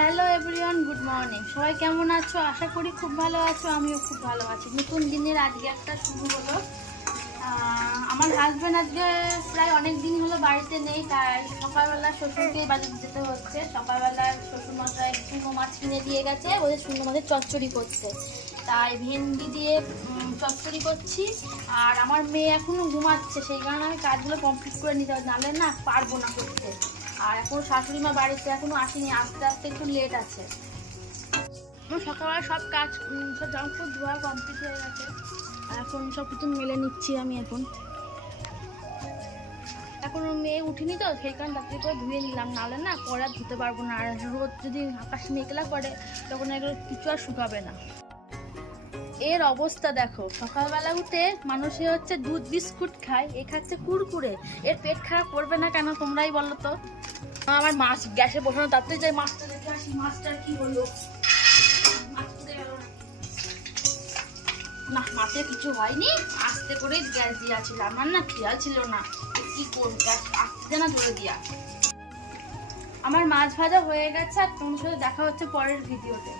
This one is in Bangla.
Hello everyone, good morning. সবাই কেমন আছো? আশা করি খুব ভালো আছো। আমিও খুব ভালো আছি। নতুন দিনের আজকে একটা শুরু হলো। আমার হাজব্যান্ড আজকে প্রায় অনেক দিন হলো বাড়িতে নেই, তাই সকালবেলা শ্বশুরকে বাজারে যেতে হচ্ছে। সকালবেলা শ্বশুর মশাই চুনো মাছ কিনে দিয়ে গেছে, ওদের চুনো মাছের চচ্চড়ি করছে, তাই ভেন্ডি দিয়ে চচ্চড়ি করছি। আর আমার মেয়ে এখনো ঘুমাচ্ছে, সেই কারণে আমি কাজগুলো কমপ্লিট করে নিতে হবে, নাহলে না পারবো না করতে। আর এখনো শাশুড়ি মা বাড়িতে এখনো আসেনি, আস্তে আস্তে একটু লেট আছে। সকালবেলা সব কাজ সব জামা কাপড় ধোয়া কমপ্লিট হয়ে গেছে। এখন সব কিছু মেলে নিচ্ছি আমি। এখন মেয়ে উঠিনি তো, সেই কারণে তাড়াতাড়ি করে ধুয়ে নিলাম, নাহলে না পরে আর ধুতে পারবো না। আর রোদ যদি আকাশ মেঘলা করে তখন এগুলো কিছু আর শুকাবে না। এর অবস্থা দেখো, সকালবেলা উঠে মানুষে হচ্ছে দুধ বিস্কুট খায়, এ খাচ্ছে কুরকুরে। এর পেট খারাপ করবে না কেন তোমরাই বলো তো? আমার মাছ গ্যাসে বসানো, তাতে যাই মাছটা দেখে আসি। মাছটার কি হলো? না, মাছে কিছু হয়নি, আস্তে করে গ্যাস দিয়েছিলাম। আমার না খেয়াল ছিল না, কি করবো, গ্যাস আস্তে না ধরে দিয়া। আমার মাছ ভাজা হয়ে গেছে, আর তোমার সাথে দেখা হচ্ছে পরের ভিডিওতে।